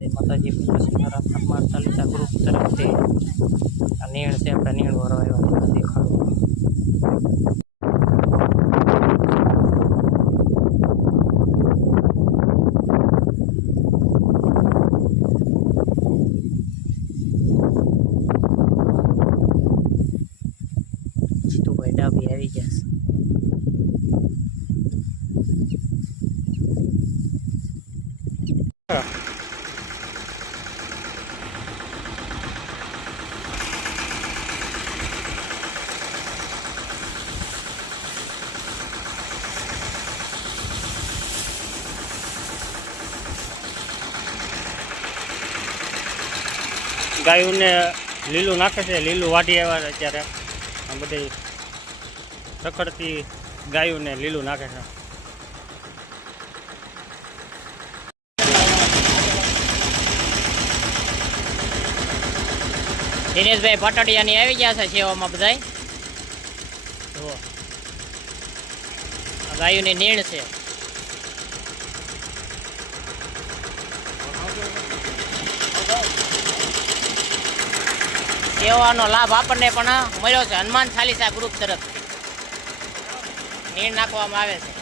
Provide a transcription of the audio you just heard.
માતાજી હનુમાન ચાલીસા ગ્રુપ તરફથી આ નીણ છે, આપણે નીણ ભરવા આવ્યા દેખાડવા. જીતુભાઈ ડાબી આવી ગયા છે. ગાયોને લીલું નાખે છે, લીલું વાઢી આવ્યા અત્યારે આ બધી રખડતી ગાયોને લીલું નાખે છે. દિનેશભાઈ પટડિયાની આવી ગયા છે સેવામાં બધાય. જુઓ ગાયોની નીણ છે. સેવાનો લાભ આપણને પણ મળ્યો છે હનુમાન ચાલીસા ગ્રુપ તરફથી. નીણ નાખવામાં આવે છે.